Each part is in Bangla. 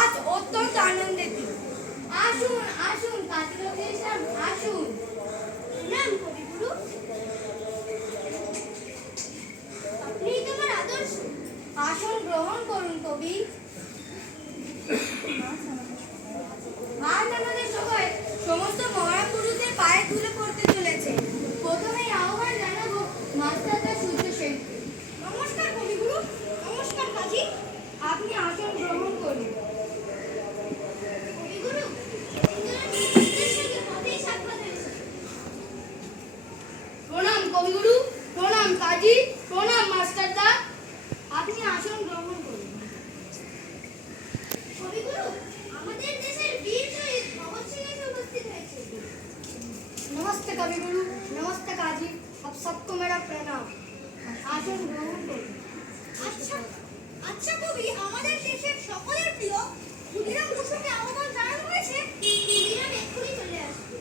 আজ অত্যন্ত আনন্দের দিন। আসুন আসুন কাজী নজরুল ইসলাম, আসুন। নাম কবিগুরু, আপনিই তোমার আদর্শ। আসন গ্রহণ করুন কবি। আজ আমাদের সবাই সমস্ত মহাপুরুষদের পায়ে ধুলে পড়তে চলেছে। প্রথমেই আহ্বান জানাবো মাস্টারদা সূর্য সেনকে। নমস্কার কবিগুরু। নমস্কার কাজী। আপনি আসন গ্রহণ করুন। কবিগুরু, তিনজনের শিক্ষকদের সঙ্গে পথেই সাক্ষাৎ হয়েছে। প্রণাম কবিগুরু, প্রণাম কাজী, প্রণাম মাস্টারদা। আপনি আসন গ্রহণ করুন। কবিগুরু, আমাদের দেশের বীর শহীদ ভগৎ সিং এসে উপস্থিত হয়েছে। नमस्ते कविगुरु, नमस्ते काजी, आप सबको मेरा प्रणाम। आसन ग्रहण करुन। আচ্ছা আচ্ছা কবি, আমাদের দেশের সকলের প্রিয় ক্ষুদিরাম বসুকে আহ্বান জানানো হয়েছে। ক্ষুদিরাম এক্ষুনি চলে আসবে।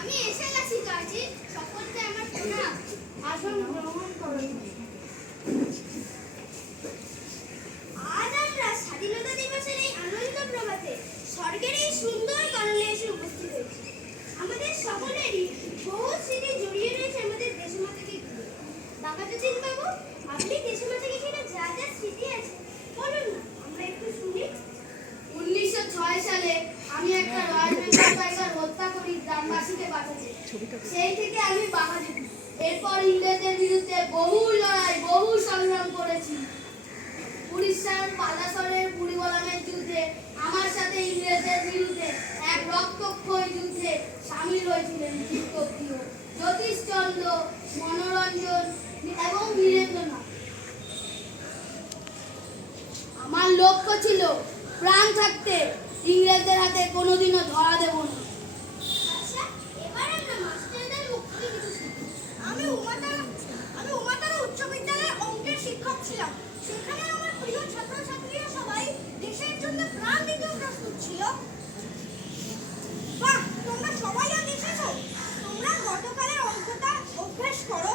আমি এসে গেছি কাজী, সকলকে আমার প্রণাম। आसन ग्रहण करुन। আজ আমরা স্বাধীনতা দিবসের এই আনন্দ প্রভাতে স্বর্গের এই সুন্দর কাননে এসে উপস্থিত হয়েছি। আমাদের সকলেরই বহু স্মৃতি জড়িয়ে রয়েছে আমাদের দেশমাতাকে ঘিরে। বাঘাযতীন বাবু, আপনি দেশমাতাকে ঘিরে যা যা স্মৃতি আছে বলুন না, আমরা একটু শুনি। 1906 সালে আমি একটা রয়্যাল বেঙ্গল টাইগার হত্যা করি গ্রামবাসীকে বাঁচাতে। সেই থেকে আমি বাঘাযতীন। এরপর ইংরেজদের বিরুদ্ধে বহু লড়াই, বহু সংগ্রাম করেছি। উড়িষ্যার পালাসরের বুড়ি গোলামের যুদ্ধে আমার সাথে ইংরেজদের বিরুদ্ধে এক রক্তক্ষয়ী যুদ্ধে সামিল হয়েছিলেন বিপ্লবীয় জ্যোতিষচন্দ্র, মনোরঞ্জন এবং বীরেন্দ্রনাথ। আমার লক্ষ্য ছিল প্রাণ থাকতে ইংরেজদের হাতে কোনোদিনও ধরা দেব না। আচ্ছা, এবার আমরা মাস্টারদের মুখ থেকে কিছু শুনি। আমি উমাতারা উচ্চ বিদ্যালয়ের অঙ্কের শিক্ষক ছিলাম। সেখানে আমার প্রিয় ছাত্রছাত্রীরা সবাই দেশের জন্য প্রাণ দিতেও প্রস্তুত ছিল। বাহ, তোমরা সবাই আজ এসেছো। তোমরা গতকালের অঙ্কটা অভ্যাস করো।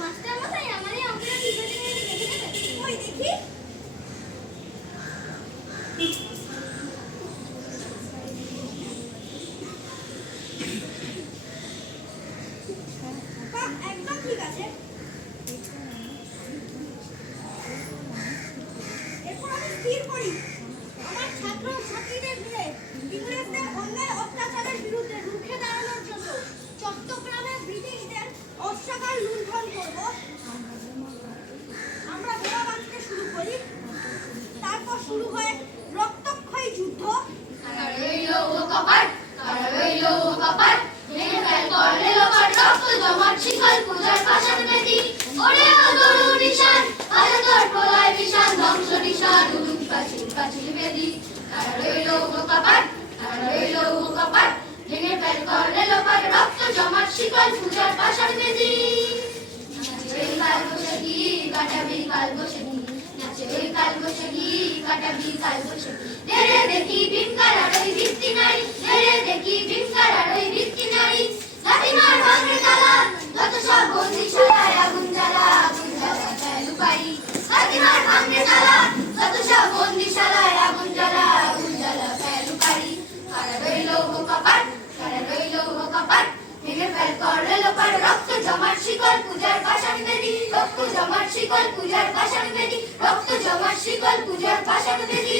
মাস্টার মশাই, আমার এই অঙ্কটা ঠিক হয়েছে কিনা একটু দেখে নেবেন? ওই দেখি। বাহ, একদম ঠিক আছে। এরপর আমি স্থির করি আমার ছাত্র ছাত্রীদের মিলে ইংরেজদের অন্যায় অত্যাচারের বিরুদ্ধে রুখে দাঁড়ানোর জন্য চট্টগ্রামে ব্রিটিশদের অস্ত্রাগার লুণ্ঠন করব। আমরা গোলা বাঁধতে শুরু করি। তারপর শুরু হয় রক্তক্ষয়ী যুদ্ধ। দেখি ভীমকার আর ওই ভিত্তি নারী, দেখি ভীমকার আর ওই ভিত্তি নারী, লাঠিমার ভাঙে তালা, যত সব বন্দিশালায় আগুন জ্বালা, আগুন জ্বালা লুকাই। লাঠিমার ভাঙে তালা, যত সব বন্দিশালায় আগুন জ্বালা, আগুন জ্বালা লুকাই। কারা রইল কপাট, কারা রইল কপাট, ভেঙে ফেল করলে লোপার, রক্ত জমাট শিকল পূজার পাষাণ বেদী, রক্ত জমাট শিকল পূজার পাষাণ বেদী, রক্ত জমাট শিকল পূজার পাষাণ বেদী।